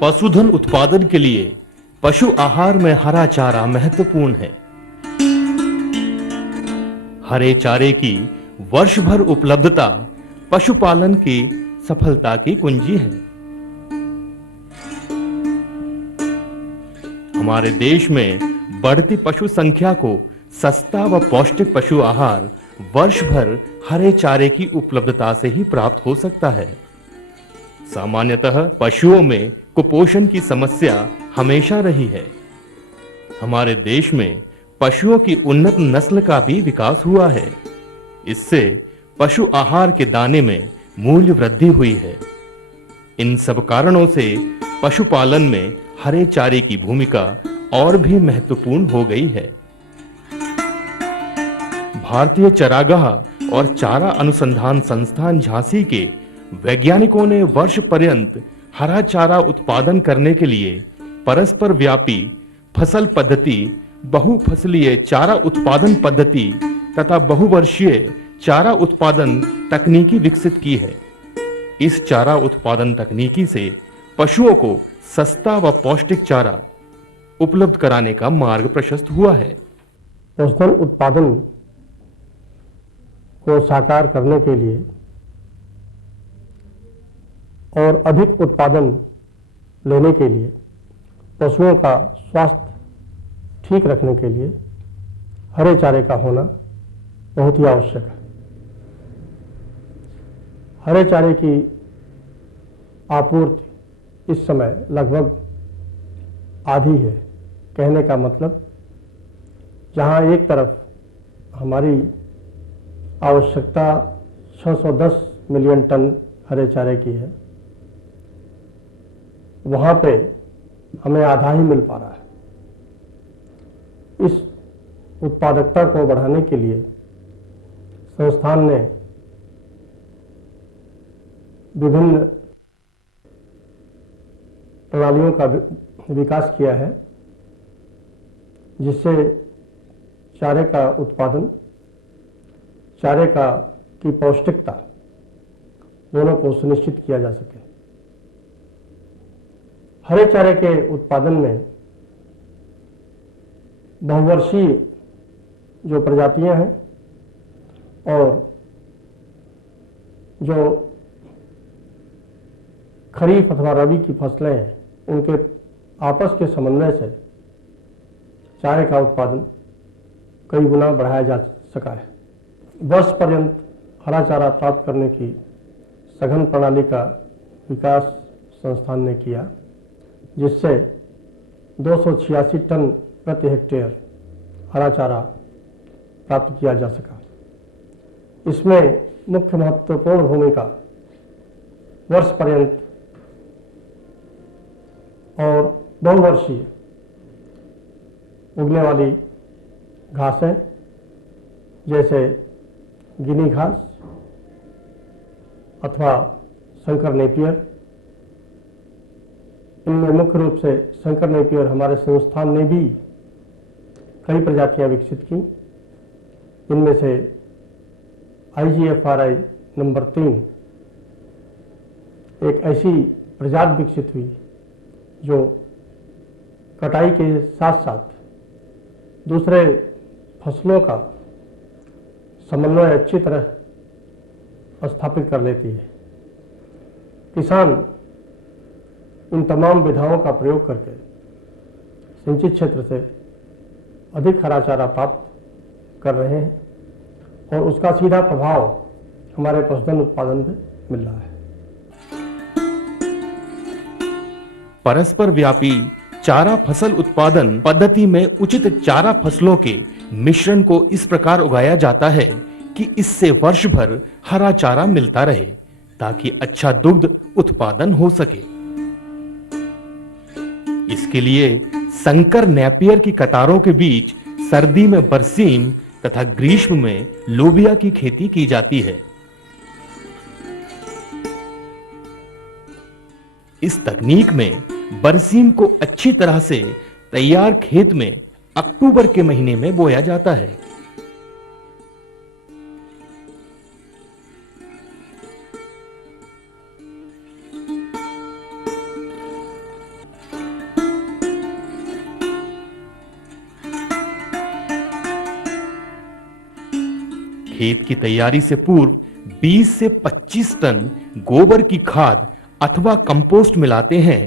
पशुधन उत्पादन के लिए पशु आहार में हरा चारा महत्वपूर्ण है। हरे चारे की वर्ष भर उपलब्धता पशुपालन की सफलता की कुंजी है। हमारे देश में बढ़ती पशु संख्या को सस्ता व पौष्टिक पशु आहार वर्ष भर हरे चारे की उपलब्धता से ही प्राप्त हो सकता है। सामान्यतः पशुओं में कुपोषण की समस्या हमेशा रही है। हमारे देश में पशुओं की उन्नत नस्ल का भी विकास हुआ है। इससे पशु आहार के दाने में मूल्य वृद्धि हुई है। इन सब कारणों से पशुपालन में हरे चारे की भूमिका और भी महत्वपूर्ण हो गई है। भारतीय चरागाह और चारा अनुसंधान संस्थान झांसी के वैज्ञानिकों ने वर्ष पर्यंत हरा चारा उत्पादन करने के लिए परस्पर व्यापी फसल पद्धति, बहुफसलीय चारा उत्पादन पद्धति तथा बहुवर्षीय चारा उत्पादन तकनीकी विकसित की है। इस चारा उत्पादन तकनीकी से पशुओं को सस्ता व पौष्टिक चारा उपलब्ध कराने का मार्ग प्रशस्त हुआ है। पशुधन उत्पादन को साकार करने के लिए और अधिक उत्पादन लेने के लिए पशुओं का स्वास्थ्य ठीक रखने के लिए हरे चारे का होना बहुत ही आवश्यक है। हरे चारे की आपूर्ति इस समय लगभग आधी है। कहने का मतलब जहां एक तरफ हमारी आवश्यकता 610 मिलियन टन हरे चारे की है, वहां पे हमें आधा ही मिल पा रहा है। इस उत्पादकता को बढ़ाने के लिए संस्थान ने विभिन्न प्रणालियों का विकास किया है, जिससे चारे का उत्पादन, चारे की पौष्टिकता दोनों को सुनिश्चित किया जा सके। हरे चारे के उत्पादन में बहुवर्षीय जो प्रजातियां हैं और जो खरीफ अथवा रबी की फसलें हैं, उनके आपस के समन्वय से चारे का उत्पादन कई गुना बढ़ाया जा सका है। वर्ष पर्यंत हरा चारा प्राप्त करने की सघन प्रणाली का विकास संस्थान ने किया, जिससे 286 टन प्रति हेक्टेयर हरा चारा प्राप्त किया जा सका। इसमें मुख्य महत्वपूर्ण भूमिका वर्ष पर्यंत और बहुवर्षीय उगने वाली घासें जैसे गिनी घास अथवा संकर नेपियर, इनमें मुख्य रूप से संकर नेपियर हमारे संस्थान ने भी कई प्रजातियां विकसित की। इनमें से IGFRI नंबर 3 एक ऐसी प्रजाति विकसित हुई जो कटाई के साथ साथ दूसरे फसलों का समन्वय अच्छी तरह स्थापित कर लेती है। किसान इन तमाम विधाओं का प्रयोग करके सिंचित क्षेत्र से अधिक हरा चारा प्राप्त कर रहे हैं और उसका सीधा प्रभाव हमारे पशुधन उत्पादन पे मिल रहा है। परस्पर व्यापी चारा फसल उत्पादन पद्धति में उचित चारा फसलों के मिश्रण को इस प्रकार उगाया जाता है कि इससे वर्ष भर हरा चारा मिलता रहे, ताकि अच्छा दुग्ध उत्पादन हो सके। इसके लिए संकर नेपियर की कतारों के बीच सर्दी में बरसीम तथा ग्रीष्म में लोबिया की खेती की जाती है। इस तकनीक में बरसीम को अच्छी तरह से तैयार खेत में अक्टूबर के महीने में बोया जाता है। खेत की तैयारी से पूर्व 20 से 25 टन गोबर की खाद अथवा कंपोस्ट मिलाते हैं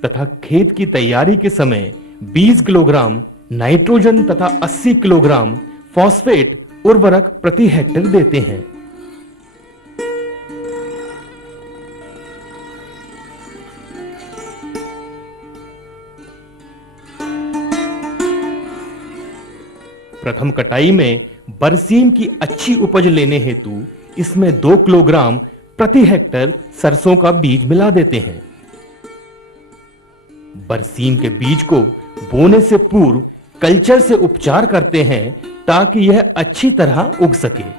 तथा खेत की तैयारी के समय 20 किलोग्राम नाइट्रोजन तथा 80 किलोग्राम फॉस्फेट उर्वरक प्रति हेक्टेयर देते हैं। प्रथम कटाई में बरसीम की अच्छी उपज लेने हेतु इसमें 2 किलोग्राम प्रति हेक्टेयर सरसों का बीज मिला देते हैं। बरसीम के बीज को बोने से पूर्व कल्चर से उपचार करते हैं ताकि यह अच्छी तरह उग सके।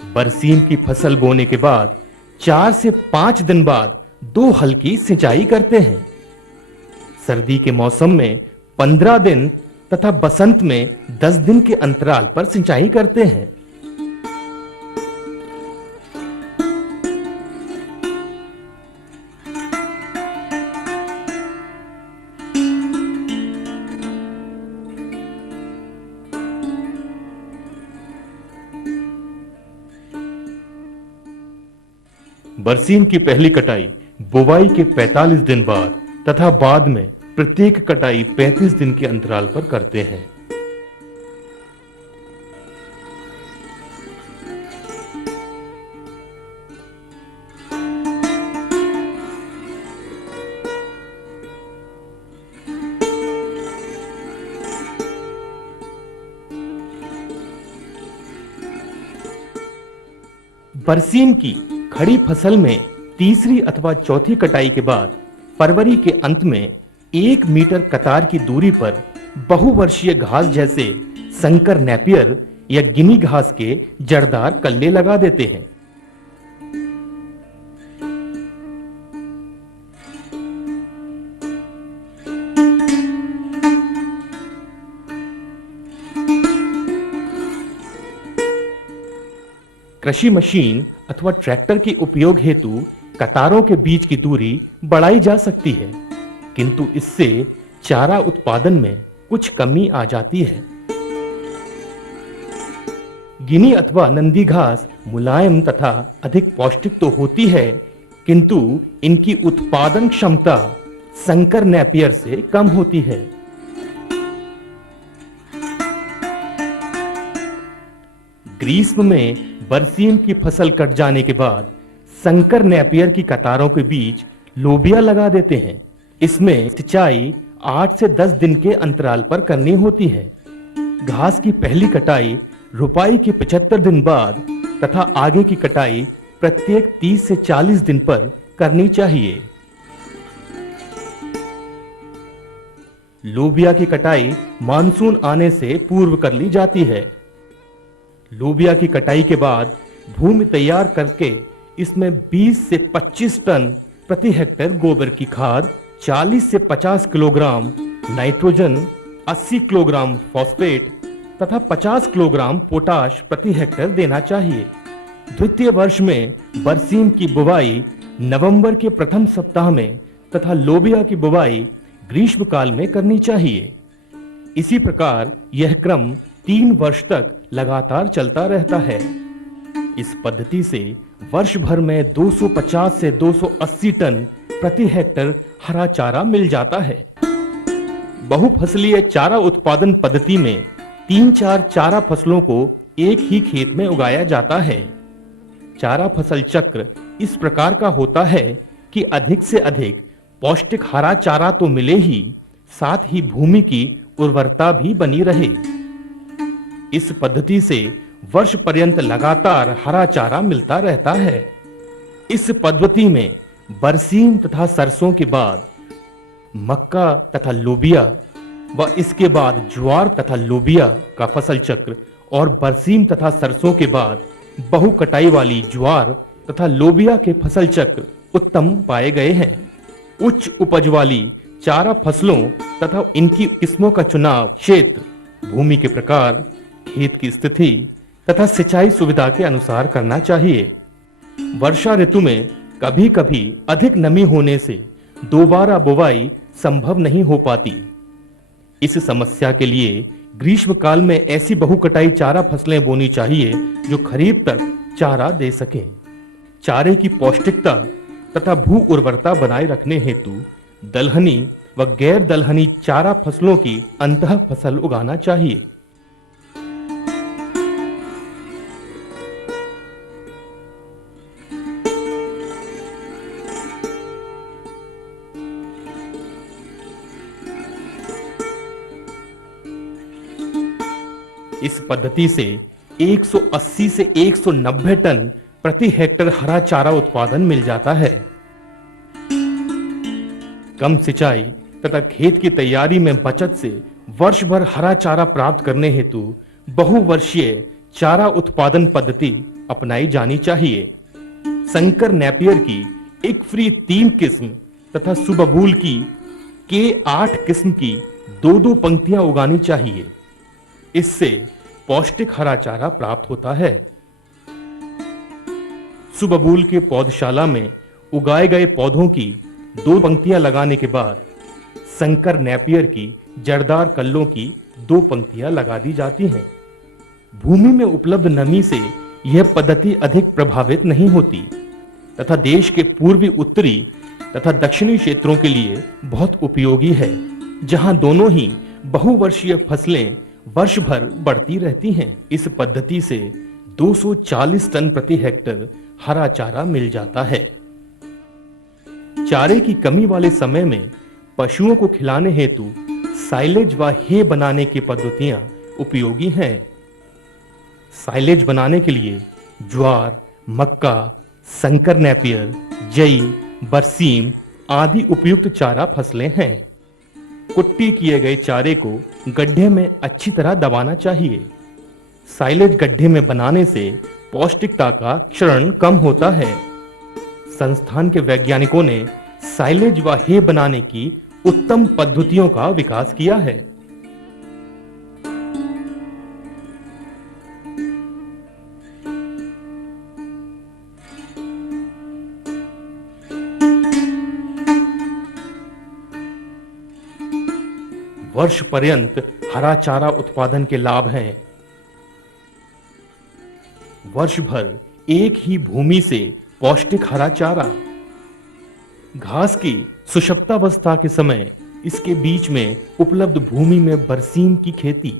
बरसीम की फसल बोने के बाद 4 से 5 दिन बाद 2 हल्की सिंचाई करते हैं। सर्दी के मौसम में 15 दिन तथा बसंत में 10 दिन के अंतराल पर सिंचाई करते हैं। बरसीम की पहली कटाई बुवाई के 45 दिन बाद तथा बाद में प्रत्येक कटाई 35 दिन के अंतराल पर करते हैं। बरसीम की खड़ी फसल में तीसरी अथवा चौथी कटाई के बाद फरवरी के अंत में 1 मीटर कतार की दूरी पर बहुवर्षीय घास जैसे संकर नेपियर या गिनी घास के जड़दार कल्ले लगा देते हैं। कृषि मशीन अथवा ट्रैक्टर के उपयोग हेतु कतारों के बीच की दूरी बढ़ाई जा सकती है, किंतु इससे चारा उत्पादन में कुछ कमी आ जाती है। गिनी अथवा नंदी घास मुलायम तथा अधिक पौष्टिक तो होती है, किंतु इनकी उत्पादन क्षमता संकर नेपियर से कम होती है। ग्रीष्म में बरसीम की फसल कट जाने के बाद संकर नेपियर की कतारों के बीच लोबिया लगा देते हैं। इसमें सिंचाई 8 से 10 दिन के अंतराल पर करनी होती है। घास की पहली कटाई रुपाई के 75 दिन बाद तथा आगे की कटाई प्रत्येक 30 से 40 दिन पर करनी चाहिए। लोबिया की कटाई मानसून आने से पूर्व कर ली जाती है। लोबिया की कटाई के बाद भूमि तैयार करके इसमें 20 से 25 टन प्रति हेक्टेयर गोबर की खाद, 40 से 50 किलोग्राम नाइट्रोजन, 80 किलोग्राम फॉस्फेट तथा 50 किलोग्राम पोटाश प्रति हेक्टेयर देना चाहिए। द्वितीय वर्ष में बरसीम की बुवाई नवंबर के प्रथम सप्ताह में तथा लोबिया की बुवाई ग्रीष्म काल में करनी चाहिए। इसी प्रकार यह क्रम 3 वर्ष तक लगातार चलता रहता है। इस पद्धति से वर्ष भर में 250 से 280 टन प्रति हेक्टेयर हरा चारा मिल जाता है। बहुफसलीय चारा उत्पादन पद्धति में 3-4 चारा फसलों को एक ही खेत में उगाया जाता है। चारा फसल चक्र इस प्रकार का होता है कि अधिक से अधिक पौष्टिक हरा चारा तो मिले ही, साथ ही भूमि की उर्वरता भी बनी रहे। इस पद्धति से वर्ष पर्यंत लगातार हरा चारा मिलता रहता है। इस पद्धति में बरसीम तथा सरसों के बाद मक्का तथा लोबिया व इसके बाद ज्वार तथा लोबिया का फसल चक्र और बरसीम तथा सरसों के बाद बहु कटाई वाली ज्वार तथा लोबिया के फसल चक्र उत्तम पाए गए हैं। उच्च उपज वाली चारा फसलों तथा इनकी किस्मों का चुनाव क्षेत्र, भूमि के प्रकार, खेत की स्थिति तथा सिंचाई सुविधा के अनुसार करना चाहिए। वर्षा ऋतु में कभी-कभी अधिक नमी होने से दोबारा बुवाई संभव नहीं हो पाती। इस समस्या के लिए ग्रीष्म काल में ऐसी बहुकटाई चारा फसलें बोनी चाहिए जो खरीफ तक चारा दे सकें। चारे की पौष्टिकता तथा भू उर्वरता बनाए रखने हेतु दलहनी व गैर दलहनी चारा फसलों की अंतः फसल उगाना चाहिए। इस पद्धति से 180 से 190 टन प्रति हेक्टेयर हरा चारा उत्पादन मिल जाता है। कम सिंचाई तथा खेत की तैयारी में बचत से वर्ष भर हरा चारा प्राप्त करने हेतु बहुवर्षीय चारा उत्पादन पद्धति अपनाई जानी चाहिए। संकर नेपियर की एक फ्री 3 किस्म तथा सुबबूल की K8 किस्म की 2-2 पंक्तियां उगानी चाहिए। इससे पौष्टिक हरा चारा प्राप्त होता है। सुबबूल के पौधशाला में उगाए गए पौधों की 2 पंक्तियां लगाने के बाद संकर नेपियर की जड़दार कल्लों की 2 पंक्तियां लगा दी जाती हैं। भूमि में उपलब्ध नमी से यह पद्धति अधिक प्रभावित नहीं होती तथा देश के पूर्वी, उत्तरी तथा दक्षिणी क्षेत्रों के लिए बहुत उपयोगी है, जहां दोनों ही बहुवर्षीय फसलें वर्ष भर बढ़ती रहती हैं। इस पद्धति से 240 टन प्रति हेक्टेयर हरा चारा मिल जाता है। चारे की कमी वाले समय में पशुओं को खिलाने हेतु साइलेज व हे बनाने की पद्धतियां उपयोगी हैं। साइलेज बनाने के लिए ज्वार, मक्का, संकर नेपियर, जई, बरसीम आदि उपयुक्त चारा फसलें हैं। कुट्टी किए गए चारे को गड्ढे में अच्छी तरह दबाना चाहिए। साइलेज गड्ढे में बनाने से पौष्टिकता का क्षरण कम होता है। संस्थान के वैज्ञानिकों ने साइलेज व हे बनाने की उत्तम पद्धतियों का विकास किया है। वर्ष पर्यंत हरा चारा उत्पादन के लाभ हैं। वर्ष भर एक ही भूमि से पौष्टिक हरा चारा, घास की सुषुप्तावस्था के समय इसके बीच में उपलब्ध भूमि में बरसीम की खेती,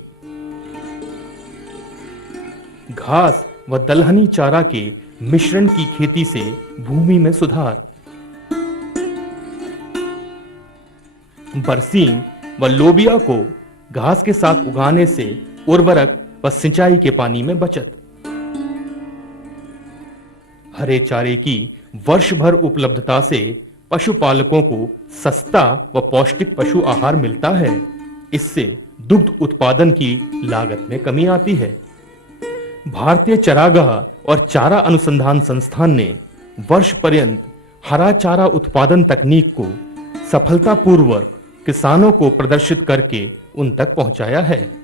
घास व दलहनी चारा के मिश्रण की खेती से भूमि में सुधार, बरसीम व लोबिया को घास के साथ उगाने से उर्वरक व सिंचाई के पानी में बचत। हरे चारे की वर्ष भर उपलब्धता से पशुपालकों को सस्ता व पौष्टिक पशु आहार मिलता है। इससे दुग्ध उत्पादन की लागत में कमी आती है। भारतीय चरागाह और चारा अनुसंधान संस्थान ने वर्ष पर्यंत हरा चारा उत्पादन तकनीक को सफलतापूर्वक किसानों को प्रदर्शित करके उन तक पहुंचाया है।